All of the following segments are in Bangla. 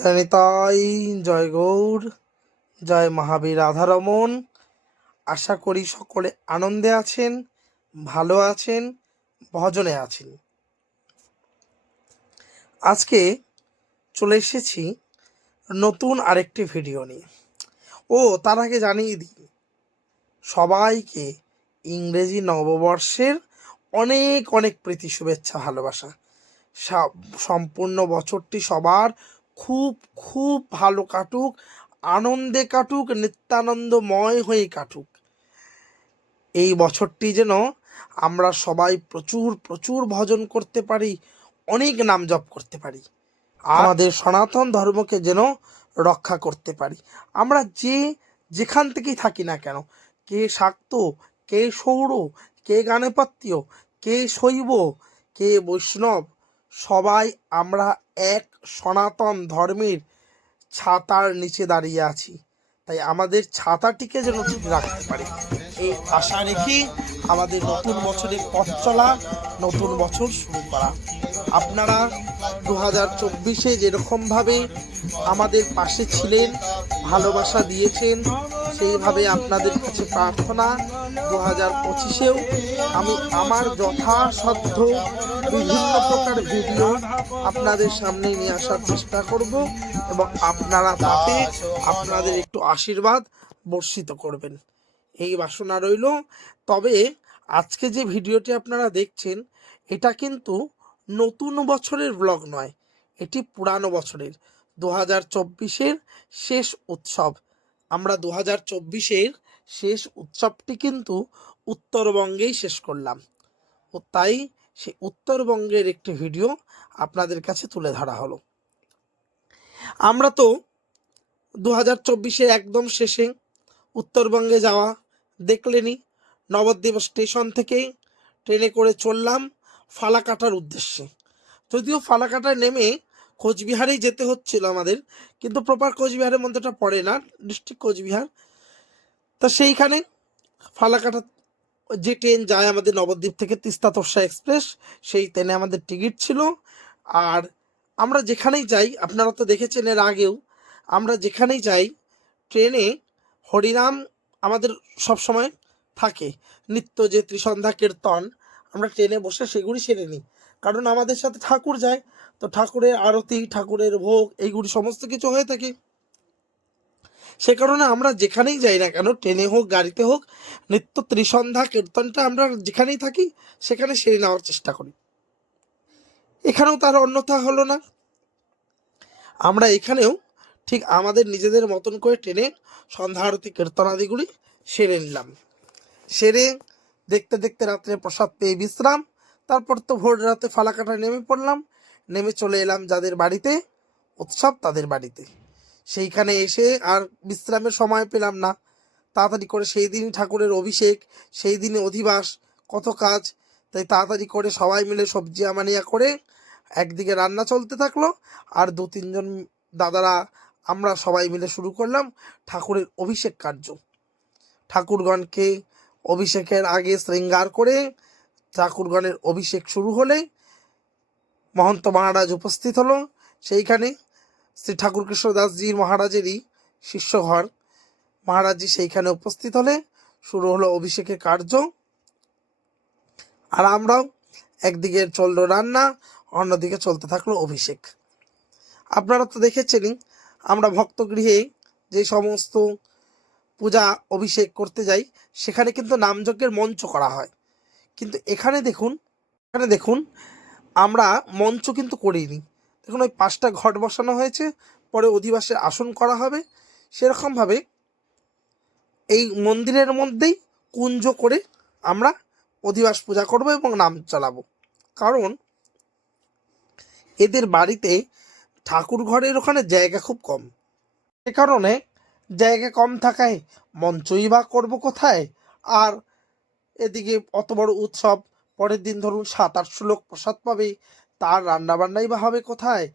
জয় নিতাই জয় গৌর জয় মহাবীর রাধারমন আশা করি সকলে আনন্দে আছেন, ভালো আছেন, ভজনে আছেন। আজকে চলে এসেছি নতুন আরেকটি ভিডিও নিয়ে। ও, তার আগে জানিয়ে দিই, সবাইকে ইংরেজি নববর্ষের অনেক অনেক প্রীতি, শুভেচ্ছা, ভালোবাসা। সম্পূর্ণ বছরটি সবার খুব খুব ভালো কাটুক, আনন্দে কাটুক, নিত্যানন্দময় হয়ে কাটুক। এই বছরটি যেন আমরা সবাই প্রচুর প্রচুর ভজন করতে পারি, অনেক নাম জপ করতে পারি। আমাদের সনাতন ধর্মকে যেন রক্ষা করতে পারি। আমরা যে যেখান থেকেই থাকি না কেন, কে শাক্ত, কে সৌর, কে গানেপত্য, কে শৈব, কে বৈষ্ণব সবাই আমরা এক সনাতন ধর্মের ছাতার নিচে দাঁড়িয়ে আছি। তাই আমাদের ছাতাটিকে যেন ঠিক রাখতে পারি। এই আশা রেখে আমাদের নতুন বছরের পথ চলা, নতুন বছর শুরু করা। আপনারা দু হাজার চব্বিশে যেরকমভাবে আমাদের পাশে ছিলেন, ভালোবাসা দিয়েছেন সেইভাবে আপনাদের কাছে প্রার্থনা দু হাজার পঁচিশেও আমি আমার যথাসাধ্য বিভিন্ন প্রকার ভিডিও আপনাদের সামনে নিয়ে আসার চেষ্টা করব এবং আপনারা তাতে আপনাদের একটু আশীর্বাদ বর্ষিত করবেন। এই বাসনা রইল। তবে আজকে যে ভিডিওটি আপনারা দেখছেন, এটা কিন্তু নতুন বছরের ব্লগ নয়, এটি পুরানো বছরের দু হাজার চব্বিশের শেষ উৎসব। আমরা দু হাজার চব্বিশের শেষ উৎসবটি কিন্তু উত্তরবঙ্গেই শেষ করলাম। ও তাই সেই উত্তরবঙ্গের একটি ভিডিও আপনাদের কাছে তুলে ধরা হলো। আমরা তো দু হাজার চব্বিশের একদম শেষে উত্তরবঙ্গে যাওয়া দেখলেনি। নবদ্বীপ স্টেশন থেকে ট্রেনে করে চললাম ফালাকাটার উদ্দেশ্যে। যদিও ফালাকাটায় নেমে কোচবিহারেই যেতে হচ্ছিল আমাদের, কিন্তু প্রপার কোচবিহারের মধ্যেটা পড়ে না ডিস্ট্রিক্ট কোচবিহার। তা সেইখানে ফালাকাটা, যে ট্রেন যায় আমাদের নবদ্বীপ থেকে তিস্তা তোরসা এক্সপ্রেস সেই ট্রেনে আমাদের টিকিট ছিল। আর আমরা যেখানেই যাই, আপনারা তো দেখেছেন এর আগেও, আমরা যেখানেই যাই ট্রেনে হরিনাম আমাদের সব সময় থাকে। নিত্য যে ত্রিসন্ধ্যা কীর্তন, আমরা ট্রেনে বসে সেগুলি সেরে নিই। কারণ আমাদের সাথে ঠাকুর যায় তো ঠাকুরের আরতি, ঠাকুরের ভোগ, এইগুলি সমস্ত কিছু হয়ে থাকে। সে কারণে আমরা যেখানেই যাই না কেন, ট্রেনে হোক, গাড়িতে হোক, নিত্য ত্রিসন্ধ্যা, কীর্তনটা আমরা যেখানেই থাকি, সেখানে সেরে নেওয়ার চেষ্টা করি। এখানেও তার অন্যথা হলো না। আমরা এখানেও ঠিক আমাদের নিজেদের মতন করে ট্রেনে সন্ধ্যা আরতি কীর্তনাদিগুলি সেরে নিলাম। সেরে দেখতে দেখতে রাত্রে প্রসাদ পেয়ে বিশ্রাম, তারপর তো ভোর রাতে ফালাকাটায় নেমে পড়লাম। নেমে চলে এলাম যাদের বাড়িতে, উৎসব তাদের বাড়িতে। সেইখানে এসে আর বিশ্রামের সময় পেলাম না। তাড়াতাড়ি করে সেই দিন ঠাকুরের অভিষেক, সেই দিনে অধিবাস, কত কাজ। তাই তাড়াতাড়ি করে সবাই মিলে সবজি আমানিয়া করে একদিকে রান্না চলতে থাকল আর দু তিনজন দাদারা আমরা সবাই মিলে শুরু করলাম ঠাকুরের অভিষেক কার্য। ঠাকুরগণকে অভিষেকের আগে শৃঙ্গার করে ঠাকুরগণের অভিষেক শুরু হলে মহন্ত মহারাজ উপস্থিত হলো। সেইখানে শ্রী ঠাকুর কৃষ্ণদাসজির মহারাজেরই শিষ্যঘর। মহারাজজি সেইখানে উপস্থিত হলে শুরু হলো অভিষেকের কার্য। আর আমরাও একদিকে চলল রান্না, অন্যদিকে চলতে থাকল অভিষেক। আপনারা তো দেখেছেনই, আমরা ভক্তগৃহে যে সমস্ত পূজা, অভিষেক করতে যাই, সেখানে কিন্তু নামযজ্ঞের মঞ্চ করা হয়। কিন্তু এখানে দেখুন এখানে দেখুন আমরা মঞ্চ কিন্তু করিনি। দেখুন, ওই পাঁচটা ঘট বসানো হয়েছে, পরে অধিবাসের আসন করা হবে। সেরকমভাবে এই মন্দিরের মধ্যেই কুঞ্জ করে আমরা অধিবাস পূজা করব এবং নাম চালাবো। কারণ এদের বাড়িতে ঠাকুর ঘরের ওখানে জায়গা খুব কম। সে কারণে জায়গা কম থাকায় মঞ্চই বা করব কোথায়? আর এদিকে অত বড় উৎসব পরের দিন ধরুন সাত আটশো লোক প্রসাদ পাবে, তার রান্নাবান্নাই বা হবে কোথায়?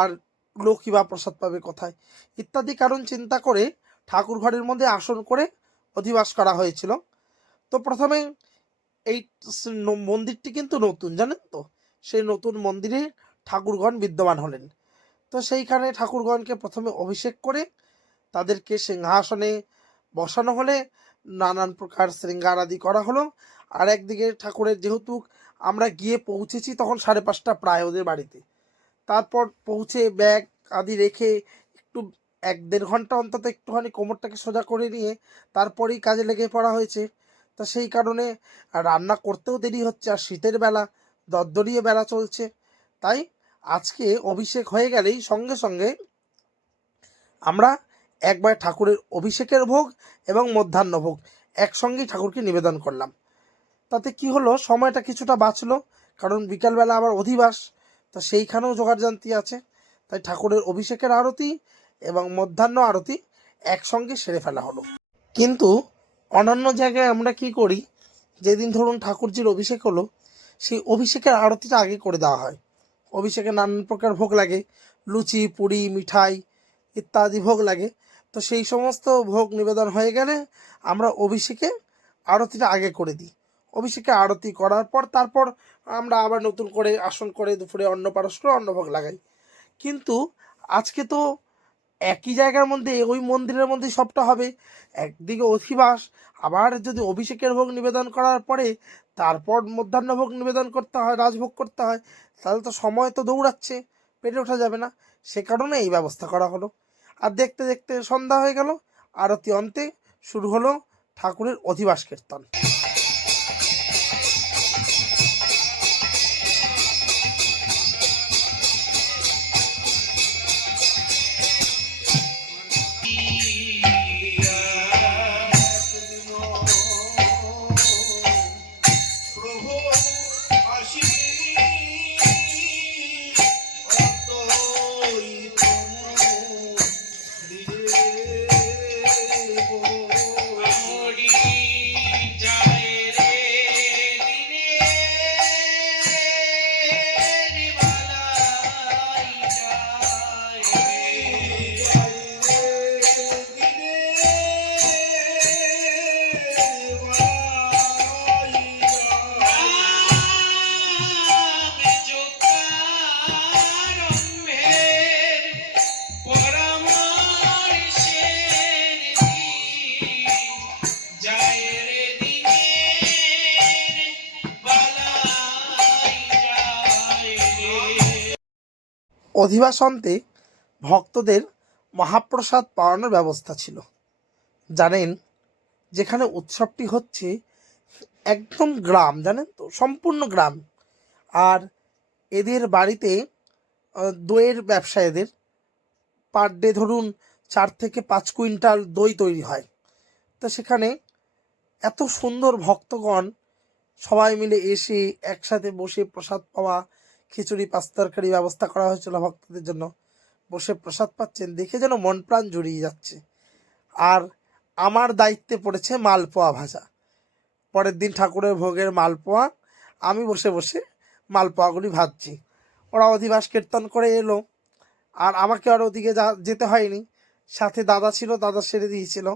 আর লোকই বা প্রসাদ পাবে কোথায়? ইত্যাদি কারণ চিন্তা করে ঠাকুর ঘরের মধ্যে আসন করে অধিবাস করা হয়েছিল। তো প্রথমে এই মন্দিরটি কিন্তু নতুন, জানেন তো? সেই নতুন মন্দিরে ঠাকুরগণ বিদ্যমান হলেন। তো সেইখানে ঠাকুরগণকে প্রথমে অভিষেক করে তাদেরকে সিংহাসনে বসানো হলে নানান প্রকার শৃঙ্গার আদি করা হলো। আর একদিকে ঠাকুরের যেহেতু আমরা গিয়ে পৌঁছেছি, তখন সাড়ে পাঁচটা প্রায় ওদের বাড়িতে। তারপর পৌঁছে ব্যাগ আদি রেখে একটু, এক দেড় ঘণ্টা অন্তত একটুখানি কোমরটাকে সোজা করে নিয়ে তারপরেই কাজে লেগে পড়া হয়েছে। তা সেই কারণে রান্না করতেও দেরি হচ্ছে আর শীতের বেলা, দরদরিয়ে বেলা চলছে। তাই আজকে অভিষেক হয়ে গেলেই সঙ্গে সঙ্গে আমরা একবার ঠাকুরের অভিষেকের ভোগ এবং মধ্যাহ্ন ভোগ একসঙ্গেই ঠাকুরকে নিবেদন করলাম। তাতে কি হলো? সময়টা কিছুটা বাঁচলো, কারণ বিকালবেলা আবার অধিবাস, তা সেইখানেও জোগাড়যন্ত্রী আছে। তাই ঠাকুরের অভিষেকের আরতি এবং মধ্যাহ্ন আরতি একসঙ্গে সেরে ফেলা হলো। কিন্তু অন্যান্য জায়গায় আমরা কি করি? যেদিন ধরুন ঠাকুরজির অভিষেক হলো, সেই অভিষেকের আরতিটা আগে করে দেওয়া হয়। অভিষেকে নানান প্রকার ভোগ লাগে, লুচি, পুরি, মিঠাই ইত্যাদি ভোগ লাগে। তো সেই সমস্ত ভোগ নিবেদন হয়ে গেলে আমরা অভিষেকে আরতিটা আগে করে দিই। অভিষেকে আরতি করার পর তারপর আমরা আবার নতুন করে আসন করে দুপুরে অন্ন পারস করে অন্নভোগ লাগাই। কিন্তু আজকে তো একই জায়গার মধ্যে, ওই মন্দিরের মধ্যে সবটা হবে। একদিকে অধিবাস, আবার যদি অভিষেকের ভোগ নিবেদন করার পরে তারপর মধ্যাহ্ন ভোগ নিবেদন করতে হয়, রাজভোগ করতে হয়, তাহলে তো সময় তো দৌড়াচ্ছে, পেটে ওঠা যাবে না। সে কারণে এই ব্যবস্থা করা হলো। আর দেখতে দেখতে সন্ধ্যা হয়ে গেল, আরতি অন্তে শুরু হলো ঠাকুরের অধিবাস কীর্তন। আসি অধিবাসন্তে ভক্তদের মহাপ্রসাদ পাওয়ানোর ব্যবস্থা ছিল। জানেন, যেখানে উৎসবটি হচ্ছে একদম গ্রাম, জানেন তো, সম্পূর্ণ গ্রাম। আর এদের বাড়িতে দইয়ের ব্যবসা এদের। পার ডে ধরুন চার থেকে পাঁচ কুইন্টাল দই তৈরি হয়। তো সেখানে এত সুন্দর ভক্তগণ সবাই মিলে এসে একসাথে বসে প্রসাদ পাওয়া খিচুড়ি পাঁচ তরকারি ব্যবস্থা করা হয়েছিল ভক্তদের জন্য। বসে প্রসাদ পাচ্ছেন দেখে যেন মন প্রাণ জুড়িয়ে যাচ্ছে। আর আমার দায়িত্বে পড়েছে মালপোয়া ভাজা। পরের দিন ঠাকুরের ভোগের মালপোয়া আমি বসে বসে মালপোয়াগুলি ভাজছি। ওরা অধিবাস কীর্তন করে এলো। আর আমাকে আর ওদিকে যেতে হয়নি। সাথে দাদা ছিল, দাদা সেরে দিয়েছিল।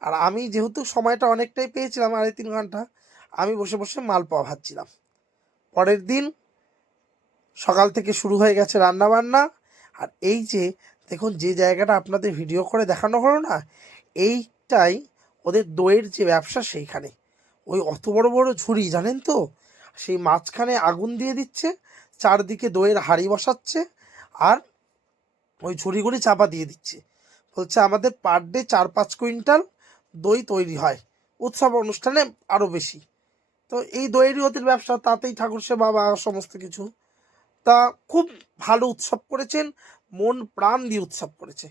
আর আমি যেহেতু সময়টা অনেকটাই পেয়েছিলাম আড়াই তিন ঘণ্টা, আমি বসে বসে মালপোয়া ভাজছিলাম। পরের দিন সকাল থেকে শুরু হয়ে গেছে রান্না বান্না আর এই যে, দেখুন, যে জায়গাটা আপনাদের ভিডিও করে দেখানো হলো না, এইটাই ওদের দইয়ের যে ব্যবসা সেইখানে। ওই অত বড় বড় ঝুড়ি, জানেন তো? সেই মাঝখানে আগুন দিয়ে দিচ্ছে, চারদিকে দইয়ের হাড়ি বসাচ্ছে, আর ওই ঝুড়িগুলি চাপা দিয়ে দিচ্ছে। বলছে, আমাদের পার ডে চার পাঁচ কুইন্টাল দই তৈরি হয়, উৎসব অনুষ্ঠানে আরও বেশি। তো এই দইয়েরই ওদের ব্যবসা, তাতেই ঠাকুর সেবা বা সমস্ত কিছু। তা খুব ভালো উৎসব করেছেন, মন প্রাণ দিয়ে উৎসব করেছে।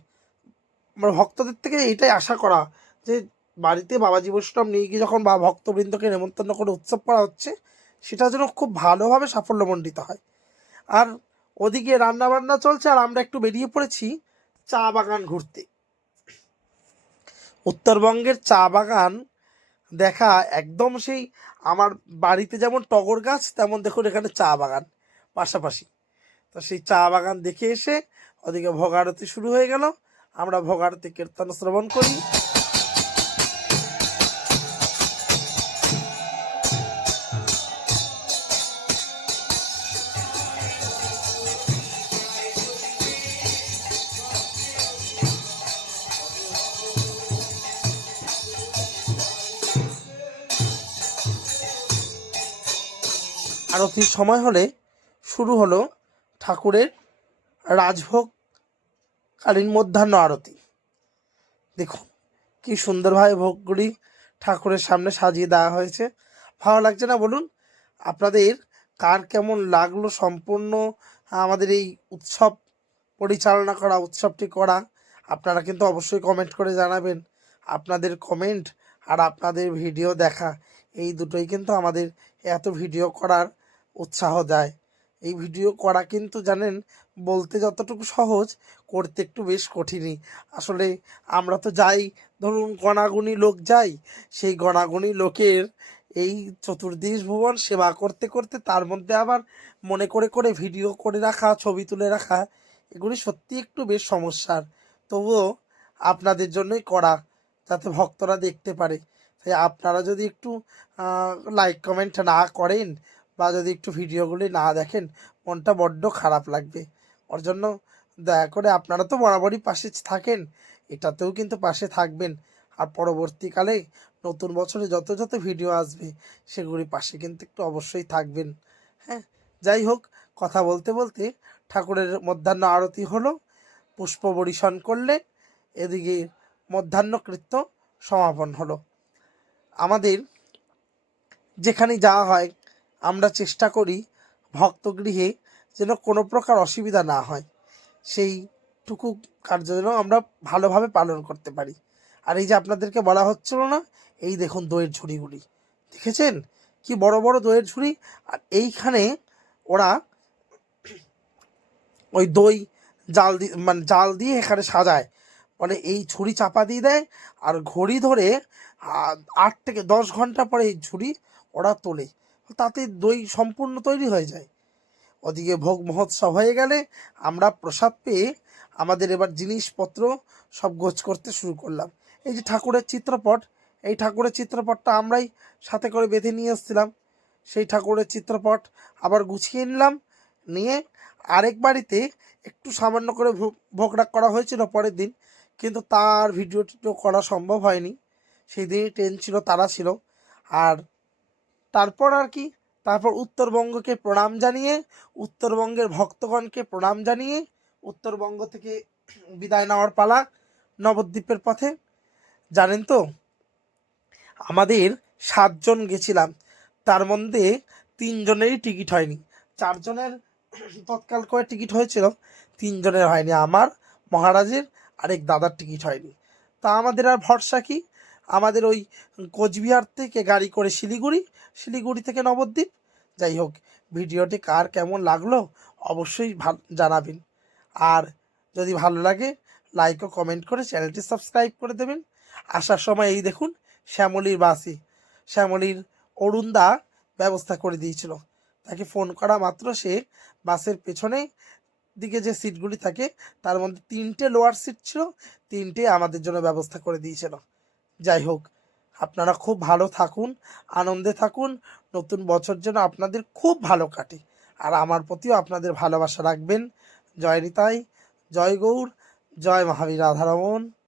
আমার ভক্তদের থেকে এটাই আশা করা যে বাড়িতে বাবাজি বৈষ্ণব নিয়ে গিয়ে যখন বা ভক্তবৃন্দকে নেমন্তন্ন করে উৎসব করা হচ্ছে, সেটা যেন খুব ভালোভাবে সাফল্যমণ্ডিত হয়। আর ওদিকে রান্না বান্না চলছে আর আমরা একটু বেরিয়ে পড়েছি চা বাগান ঘুরতে। উত্তরবঙ্গের চা বাগান দেখা একদম সেই আমার বাড়িতে যেমন টগর গাছ, তেমন দেখুন এখানে চা বাগান। পাশাপাশি। তো সেই চা বাগান দেখে এসে ওদিকে ভোগ আরতি শুরু হয়ে গেল। আমরা ভোগ আরতি কীর্তন শ্রবণ করি। আরতির সময় হলে শুরু হলো ঠাকুরের রাজভোগ কালীন মধ্যাহ্ন আরতি। দেখুন, কি সুন্দরভাবে ভোগগুলি ঠাকুরের সামনে সাজিয়ে দেওয়া হয়েছে। ভালো লাগছে না বলুন? আপনাদের কার কেমন লাগল সম্পূর্ণ আমাদের এই উৎসব পরিচালনা করা, উৎসবটি করা, আপনারা কিন্তু অবশ্যই কমেন্ট করে জানাবেন। আপনাদের কমেন্ট আর আপনাদের ভিডিও দেখা, এই দুটোই কিন্তু আমাদের এত ভিডিও করার উৎসাহ দেয়। এই ভিডিও করা কিন্তু জানেন বলতে যতটুকু সহজ, করতে একটু বেশ কঠিনই। আসলে আমরা তো যাই, ধরুন গণাগুণী লোক যাই, সেই গণাগুণী লোকের এই চতুর্দিশ ভুবন সেবা করতে করতে তার মধ্যে আবার মনে করে করে ভিডিও করে রাখা, ছবি তুলে রাখা, এগুলি সত্যি একটু বেশ সমস্যার। তবুও আপনাদের জন্যই করা, যাতে ভক্তরা দেখতে পারে। তাই আপনারা যদি একটু লাইক কমেন্ট না করেন বা যদি একটু ভিডিওগুলি না দেখেন, মনটা বড্ড খারাপ লাগবে। ওর জন্য দয়া করে আপনারা তো বরাবরই পাশে থাকেন, এটাতেও কিন্তু পাশে থাকবেন। আর পরবর্তীকালে নতুন বছরে যত যত ভিডিও আসবে, সেগুলি পাশে কিন্তু একটু অবশ্যই থাকবেন। হ্যাঁ যাই হোক, কথা বলতে বলতে ঠাকুরের মধ্যাহ্ন আরতি হলো, পুষ্প বরিশন করলে এদিকে মধ্যাহ্ন কৃত্য সমাপন হলো। আমাদের যেখানে যাওয়া হয় আমরা চেষ্টা করি ভক্তগৃহে যেন কোনো প্রকার অসুবিধা না হয়। সেইটুকু কার্য যেন আমরা ভালোভাবে পালন করতে পারি। আর এই যে আপনাদেরকে বলা হচ্ছিল না, এই দেখুন দইয়ের ঝুড়িগুলি। দেখেছেন? কি বড় বড় দইয়ের ঝুড়ি? আর এইখানে ওরা ওই দই জাল দিয়ে মানে জাল দিয়ে এখানে সাজায়। বলে এই ঝুড়ি চাপা দিয়ে দেয় আর ঘড়ি ধরে আট থেকে দশ ঘণ্টা পরে এই ঝুড়ি ওরা তোলে। তাতে দই সম্পূর্ণ তৈরি হয়ে যায়। ওদিকে ভোগ মহোৎসব হয়ে গেলে আমরা প্রসাদ পেয়ে আমাদের এবার জিনিসপত্র সব গোছ করতে শুরু করলাম। এই যে ঠাকুরের চিত্রপট, এই ঠাকুরের চিত্রপটটা আমরাই সাথে করে বেঁধে নিয়ে এসেছিলাম। সেই ঠাকুরের চিত্রপট আবার গুছিয়ে নিলাম, নিয়ে আরেক বাড়িতে একটু সামান্য করে ভোগ, ভোগরাগ করা হয়েছিল পরের দিন, কিন্তু তার ভিডিও টিডিও করা সম্ভব হয়নি। সেই দিনই ট্রেন ছিল, তারা ছিল, আর তারপর আর কি? তারপর উত্তরবঙ্গকে প্রণাম জানিয়ে, উত্তরবঙ্গের ভক্তগণকে প্রণাম জানিয়ে, উত্তরবঙ্গ থেকে বিদায় নেওয়ার পালা নবদ্বীপের পথে। জানেন তো, আমাদের সাতজন গেছিলাম। তার মধ্যে তিনজনেরই টিকিট হয়নি। চারজনের তৎকাল করে টিকিট হয়েছিল, তিনজনের হয়নি। আমার, মহারাজের আরেক দাদার টিকিট হয়নি। তা আমাদের আর ভরসা কি? আমাদের ওই কোচবিহার থেকে গাড়ি করে শিলিগুড়ি শিলিগুড়ি থেকে নবদ্বীপ। যাই হোক, ভিডিওটি কার কেমন লাগল অবশ্যই জানাবেন। আর যদি ভালো লাগে লাইক ও কমেন্ট করে চ্যানেলটি সাবস্ক্রাইব করে দেবেন। আসার সময় এই দেখুন, শ্যামলির বাসে, শ্যামলির অরুণদা ব্যবস্থা করে দিয়েছিল। তাকে ফোন করা মাত্র সে বাসের পেছনে দিকে যে সিটগুলি থাকে, তার মধ্যে তিনটে লোয়ার সিট ছিল, তিনটে আমাদের জন্য ব্যবস্থা করে দিয়েছিল। যাই হোক, আপনারা খুব ভালো থাকুন, আনন্দে থাকুন, নতুন বছর যেন আপনাদের খুব ভালো কাটে। আর আমার প্রতিও আপনাদের ভালোবাসা রাখবেন। জয় নিতাই, জয় গৌর, জয় মহাবীর রাধারমন